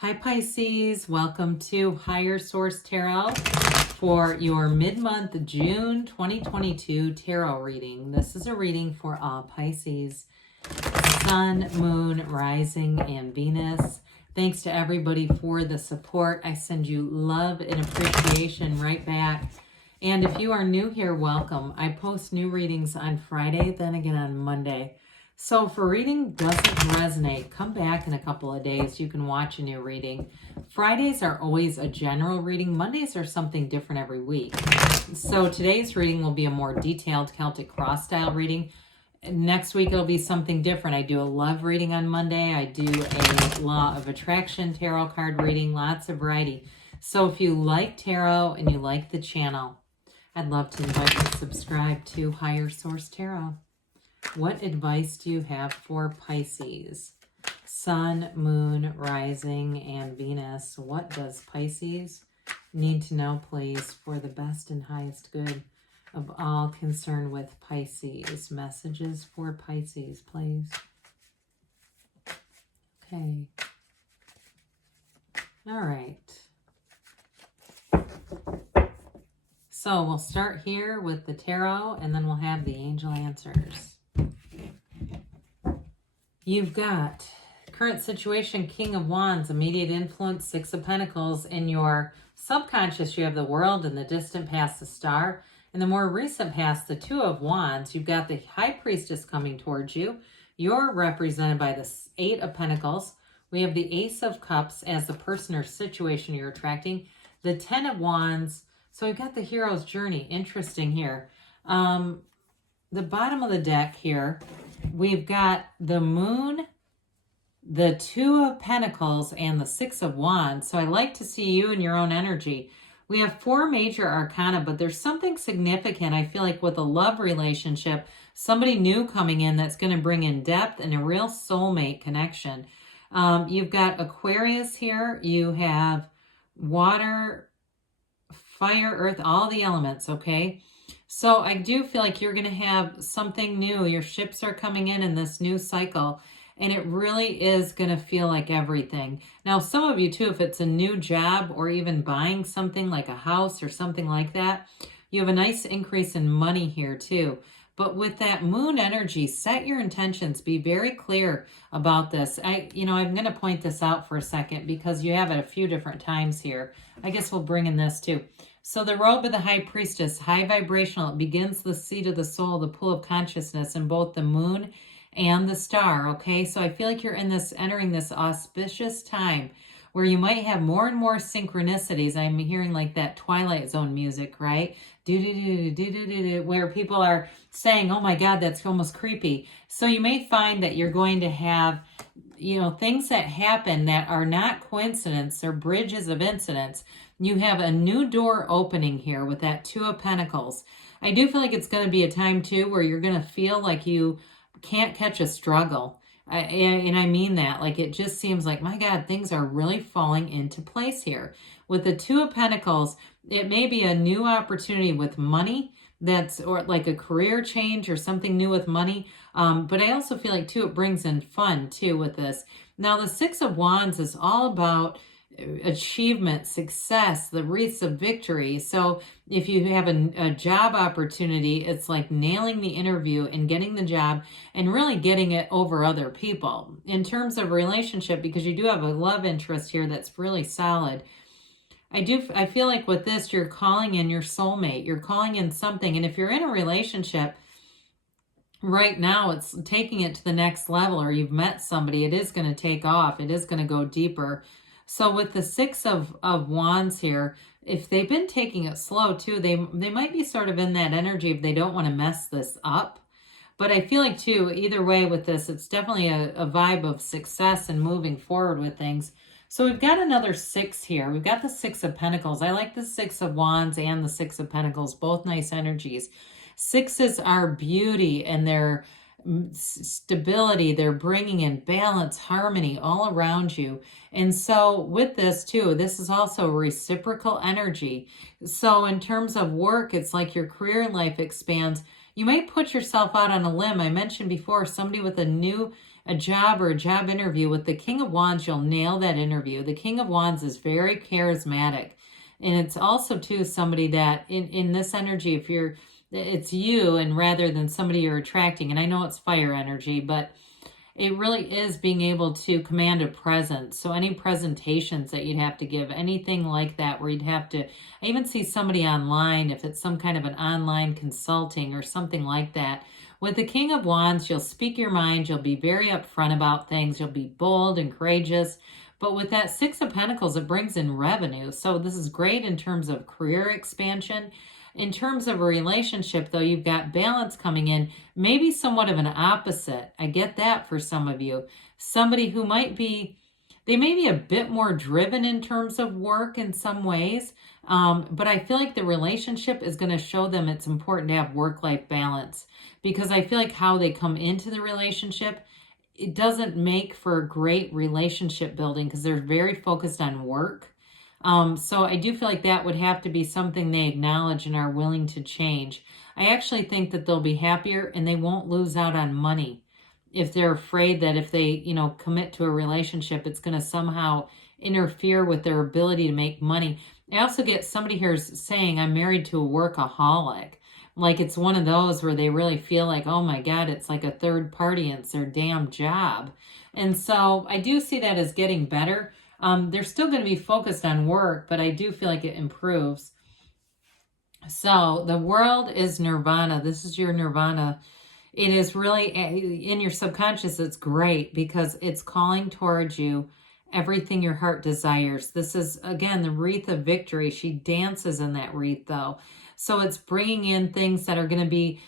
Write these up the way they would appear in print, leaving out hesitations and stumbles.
Hi Pisces, welcome to Higher Source Tarot for your mid-month June 2022 tarot reading. This is a reading for all Pisces, Sun, Moon, Rising, and Venus. Thanks to everybody for the support. I send you love and appreciation right back. And if you are new here, welcome. I post new readings on Friday, then again on Monday. So if a reading doesn't resonate, come back in a couple of days. You can watch a new reading. Fridays are always a general reading. Mondays are something different every week. So today's reading will be a more detailed Celtic cross style reading. Next week it'll be something different. I do a love reading on Monday. I do a law of attraction tarot card reading, lots of variety. So if you like tarot and you like the channel, I'd love to invite you to subscribe to Higher Source Tarot. What advice do you have for Pisces? Sun, Moon, Rising, and Venus. What does Pisces need to know, please, for the best and highest good of all concerned with Pisces? Messages for Pisces, please. Okay. All right. So we'll start here with the tarot, and then we'll have the angel answers. You've got current situation, King of Wands, immediate influence, Six of Pentacles. In your subconscious, you have the world, and the distant past, the star. In the more recent past, the Two of Wands, you've got the High Priestess coming towards you. You're represented by the Eight of Pentacles. We have the Ace of Cups as the person or situation you're attracting. The Ten of Wands. So we've got the hero's journey. Interesting here. The bottom of the deck here, we've got the Moon, the Two of Pentacles, and the Six of Wands. So I like to see you in your own energy. We have four major arcana, but there's something significant, I feel like, with a love relationship, somebody new coming in that's going to bring in depth and a real soulmate connection. You've got Aquarius here. You have water, fire, earth, all the elements, okay? So I do feel like you're going to have something new. Your ships are coming in this new cycle, and it really is going to feel like everything. Now, some of you too, if it's a new job or even buying something like a house or something like that, you have a nice increase in money here too. But with that moon energy, set your intentions. Be very clear about this. I'm going to point this out for a second because you have it a few different times here. I guess we'll bring in this too. So the robe of the High Priestess, high vibrational, it begins the seat of the soul, the pool of consciousness in both the moon and the star, okay? So I feel like you're entering this auspicious time where you might have more and more synchronicities. I'm hearing like that Twilight Zone music, right? Do-do-do-do-do-do-do, where people are saying, oh my God, that's almost creepy. So you may find that you're going to have, things that happen that are not coincidence, they're bridges of incidents. You have a new door opening here with that Two of Pentacles. I do feel like it's going to be a time too where you're going to feel like you can't catch a struggle. And I mean that, like it just seems like, my God, things are really falling into place here. With the Two of Pentacles, it may be a new opportunity with money or like a career change or something new with money. But I also feel like too, it brings in fun too with this. Now the Six of Wands is all about achievement, success, the wreaths of victory. So if you have a job opportunity, it's like nailing the interview and getting the job and really getting it over other people. In terms of relationship, because you do have a love interest here that's really solid, I feel like with this, you're calling in your soulmate. You're calling in something. And if you're in a relationship right now, it's taking it to the next level, or you've met somebody, it is going to take off. It is going to go deeper. So with the Six of Wands here, if they've been taking it slow too, they might be sort of in that energy if they don't want to mess this up. But I feel like too, either way with this, it's definitely a vibe of success and moving forward with things. So we've got another six here. We've got the Six of Pentacles. I like the Six of Wands and the Six of Pentacles, both nice energies. Sixes are beauty and they're stability. They're bringing in balance, harmony all around you. And so with this too, this is also reciprocal energy. So in terms of work, it's like your career life expands. You may put yourself out on a limb. I mentioned before, somebody with a new a job or a job interview. With the King of Wands, you'll nail that interview. The King of Wands is very charismatic. And it's also, too, somebody that in this energy, if you're, it's you and rather than somebody you're attracting. And I know it's fire energy, but it really is being able to command a presence. So any presentations that you'd have to give, anything like that where you'd have to, I even see somebody online, if it's some kind of an online consulting or something like that. With the King of Wands, you'll speak your mind. You'll be very upfront about things. You'll be bold and courageous. But with that Six of Pentacles, it brings in revenue. So this is great in terms of career expansion. In terms of a relationship, though, you've got balance coming in, maybe somewhat of an opposite. I get that for some of you. Somebody who might be, they may be a bit more driven in terms of work in some ways, but I feel like the relationship is going to show them it's important to have work-life balance, because I feel like how they come into the relationship, it doesn't make for great relationship building because they're very focused on work. So I do feel like that would have to be something they acknowledge and are willing to change. I actually think that they'll be happier and they won't lose out on money if they're afraid that if they, commit to a relationship, it's going to somehow interfere with their ability to make money. I also get somebody here saying, I'm married to a workaholic. Like it's one of those where they really feel like, oh my God, it's like a third party and it's their damn job. And so I do see that as getting better. They're still going to be focused on work, but I do feel like it improves. So the world is nirvana. This is your nirvana. It is really in your subconscious. It's great because it's calling towards you everything your heart desires. This is, again, the wreath of victory. She dances in that wreath, though. So it's bringing in things that are going to be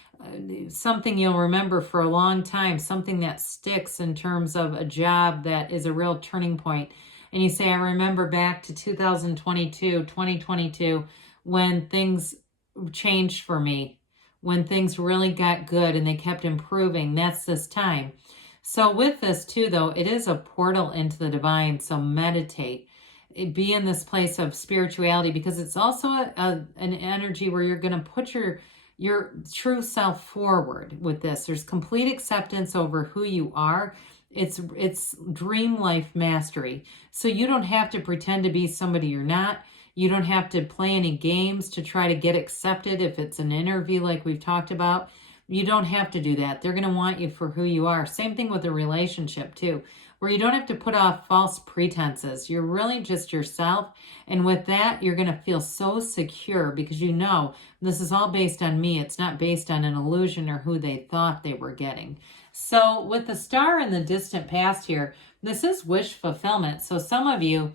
something you'll remember for a long time, something that sticks in terms of a job that is a real turning point. And you say, I remember back to 2022, when things changed for me, when things really got good and they kept improving. That's this time. So with this too, though, it is a portal into the divine. So meditate. Be in this place of spirituality, because it's also an energy where you're going to put your true self forward with this. There's complete acceptance over who you are. It's dream life mastery. So you don't have to pretend to be somebody you're not. You don't have to play any games to try to get accepted if it's an interview like we've talked about. You don't have to do that. They're going to want you for who you are. Same thing with a relationship too, where you don't have to put off false pretenses. You're really just yourself. And with that, you're going to feel so secure because you know this is all based on me. It's not based on an illusion or who they thought they were getting. So with the star in the distant past here, this is wish fulfillment. So some of you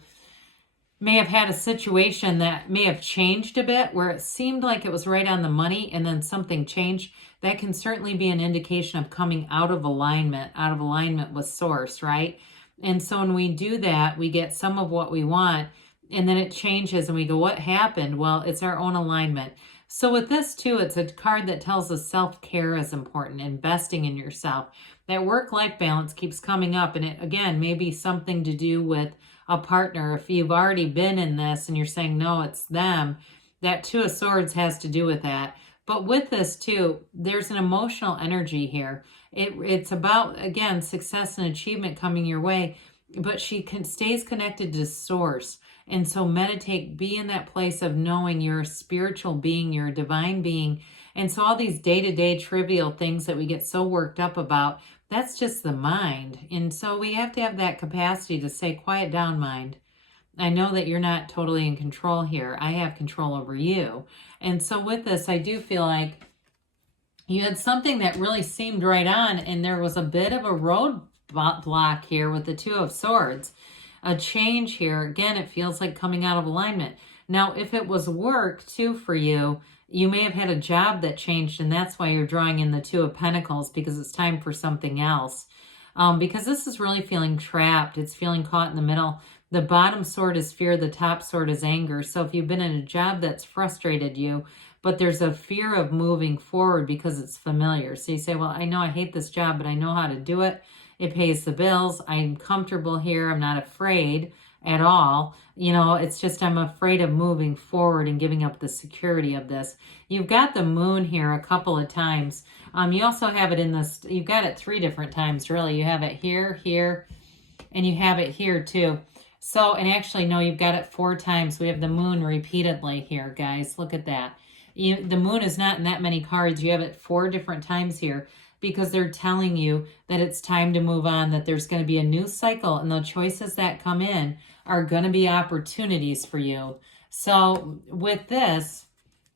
may have had a situation that may have changed a bit where it seemed like it was right on the money and then something changed. That can certainly be an indication of coming out of alignment with source, right? And so when we do that, we get some of what we want and then it changes and we go, what happened? Well, it's our own alignment. So with this too, it's a card that tells us self-care is important, investing in yourself. That work-life balance keeps coming up, and it, again, may be something to do with a partner. If you've already been in this and you're saying, no, it's them, that Two of Swords has to do with that. But with this too, there's an emotional energy here. It's about, again, success and achievement coming your way, but she stays connected to source. And so meditate, be in that place of knowing you're a spiritual being, you're a divine being. And so all these day-to-day trivial things that we get so worked up about, that's just the mind. And so we have to have that capacity to say, quiet down, mind. I know that you're not totally in control here. I have control over you. And so with this, I do feel like you had something that really seemed right on, and there was a bit of a roadblock here with the Two of Swords. A change here. Again, it feels like coming out of alignment. Now, if it was work too for you, you may have had a job that changed, and that's why you're drawing in the Two of Pentacles, because it's time for something else. Because this is really feeling trapped. It's feeling caught in the middle. The bottom sword is fear. The top sword is anger. So if you've been in a job that's frustrated you, but there's a fear of moving forward because it's familiar. So you say, well, I know I hate this job, but I know how to do it. It pays the bills. I'm comfortable here. I'm not afraid. at all. You know, it's just I'm afraid of moving forward and giving up the security of this. You've got the moon here a couple of times. You also have it in this, you've got it 3 different times, really. You have it here, here, and you have it here too. So, and actually, no, you've got it 4 times. We have the moon repeatedly here, guys. Look at that. The moon is not in that many cards. You have it 4 different times here because they're telling you that it's time to move on, that there's going to be a new cycle, and the choices that come in are going to be opportunities for you. So with this,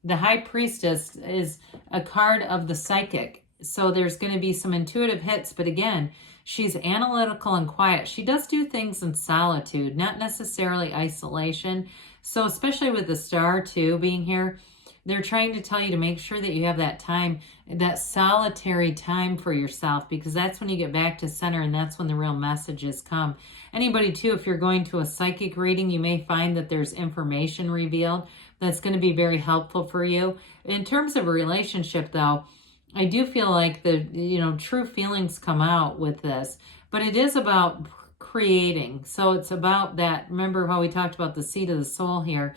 the High Priestess is a card of the psychic. So there's going to be some intuitive hits, but again, she's analytical and quiet. She does do things in solitude, not necessarily isolation. So especially with the star too being here, they're trying to tell you to make sure that you have that time, that solitary time for yourself, because that's when you get back to center and that's when the real messages come. Anybody too, if you're going to a psychic reading, you may find that there's information revealed that's going to be very helpful for you. In terms of a relationship though, I do feel like the, true feelings come out with this, but it is about creating. So it's about that. Remember how we talked about the seed of the soul here?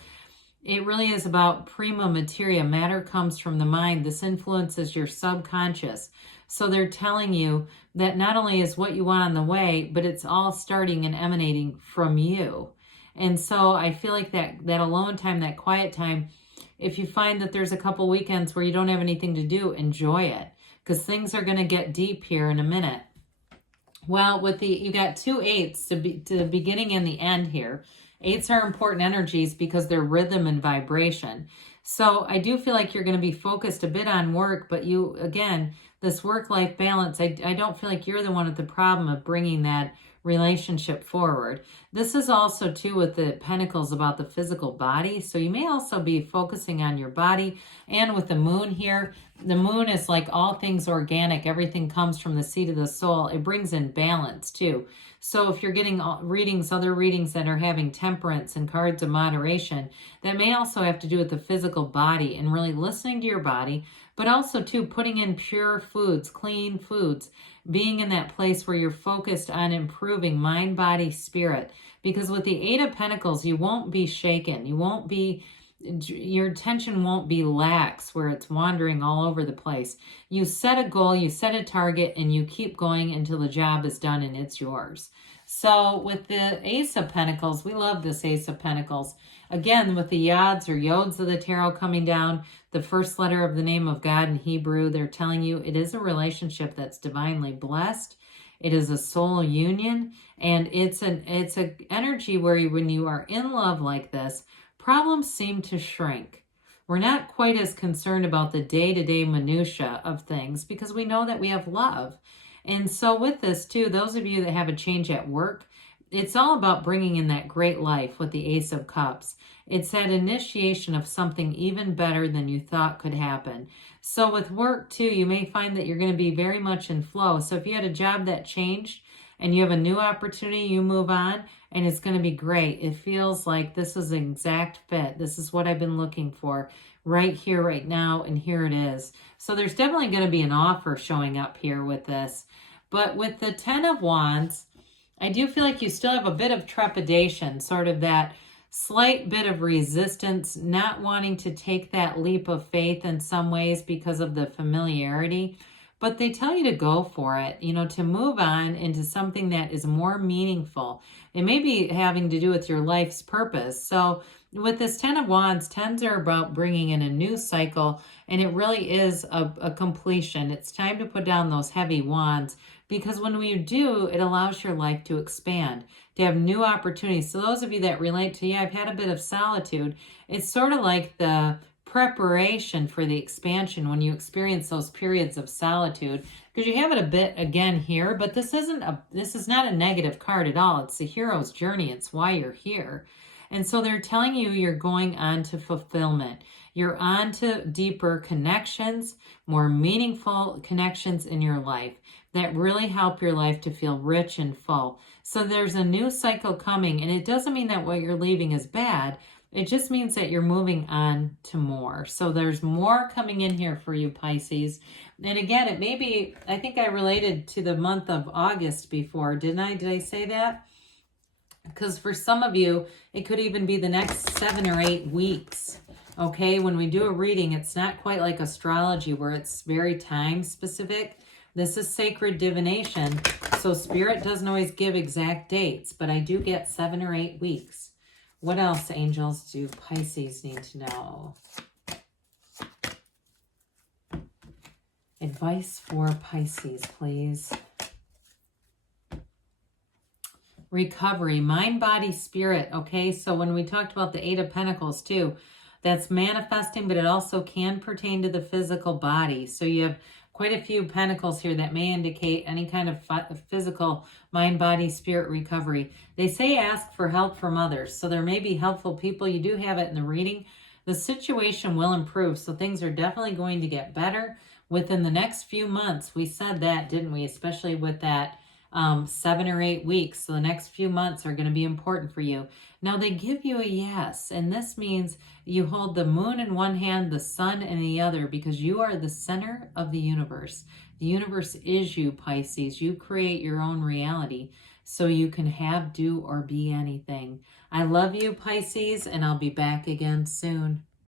It really is about prima materia. Matter comes from the mind. This influences your subconscious. So they're telling you that not only is what you want on the way, but it's all starting and emanating from you. And so I feel like that alone time, that quiet time, if you find that there's a couple weekends where you don't have anything to do, enjoy it, because things are going to get deep here in a minute. Well, with you got 2 8s to the beginning and the end here. 8s are important energies because they're rhythm and vibration. So I do feel like you're going to be focused a bit on work, but you, again, this work-life balance, I don't feel like you're the one with the problem of bringing that relationship forward. This is also too with the Pentacles about the physical body. So you may also be focusing on your body. And with the moon here, the moon is like all things organic. Everything comes from the seed of the soul. It brings in balance too. So if you're getting other readings that are having temperance and cards of moderation, that may also have to do with the physical body and really listening to your body, but also too putting in pure foods, clean foods, being in that place where you're focused on improving mind, body, spirit. Because with the 8 of Pentacles, you won't be shaken. Your attention won't be lax where it's wandering all over the place. You set a goal, you set a target, and you keep going until the job is done and it's yours. So with the Ace of Pentacles, we love this Ace of Pentacles. Again, with the Yods or Yods of the Tarot coming down, the first letter of the name of God in Hebrew, they're telling you it is a relationship that's divinely blessed. It is a soul union, and it's an energy where when you are in love like this, problems seem to shrink. We're not quite as concerned about the day-to-day minutia of things because we know that we have love. And so with this too, those of you that have a change at work, it's all about bringing in that great life with the Ace of Cups. It's that initiation of something even better than you thought could happen. So with work too, you may find that you're going to be very much in flow. So if you had a job that changed and you have a new opportunity, you move on, and it's going to be great. It feels like this is an exact fit. This is what I've been looking for right here, right now, and here it is. So there's definitely going to be an offer showing up here with this. But with the 10 of Wands, I do feel like you still have a bit of trepidation, sort of that slight bit of resistance, not wanting to take that leap of faith in some ways because of the familiarity. But they tell you to go for it, to move on into something that is more meaningful. It may be having to do with your life's purpose. So with this 10 of Wands, 10s are about bringing in a new cycle, and it really is a completion. It's time to put down those heavy wands, because when you do, it allows your life to expand, to have new opportunities. So those of you that relate to, I've had a bit of solitude, it's sort of like the preparation for the expansion when you experience those periods of solitude, because you have it a bit again here, but this is not a negative card at all. It's the hero's journey. It's why you're here. And so they're telling you you're going on to fulfillment. You're on to deeper connections, more meaningful connections in your life that really help your life to feel rich and full. So there's a new cycle coming, and it doesn't mean that what you're leaving is bad. It just means that you're moving on to more. So there's more coming in here for you, Pisces. And again, it may be, I think I related to the month of August before, didn't I? Did I say that? because for some of you, it could even be the next 7 or 8 weeks. Okay, when we do a reading, it's not quite like astrology where it's very time specific. This is sacred divination, so Spirit doesn't always give exact dates, but I do get 7 or 8 weeks. What else, angels, do Pisces need to know? Advice for Pisces, please. Recovery, mind, body, spirit. Okay, so when we talked about the Eight of Pentacles too, that's manifesting, but it also can pertain to the physical body. So you have quite a few pentacles here that may indicate any kind of physical mind, body, spirit recovery. They say ask for help from others. So there may be helpful people. You do have it in the reading. The situation will improve. So things are definitely going to get better within the next few months. We said that, didn't we? Especially with that 7 or 8 weeks. So the next few months are going to be important for you. Now they give you a yes, and this means you hold the moon in one hand, the sun in the other, because you are the center of the universe. The universe is you, Pisces. You create your own reality, so you can have, do, or be anything. I love you, Pisces, and I'll be back again soon.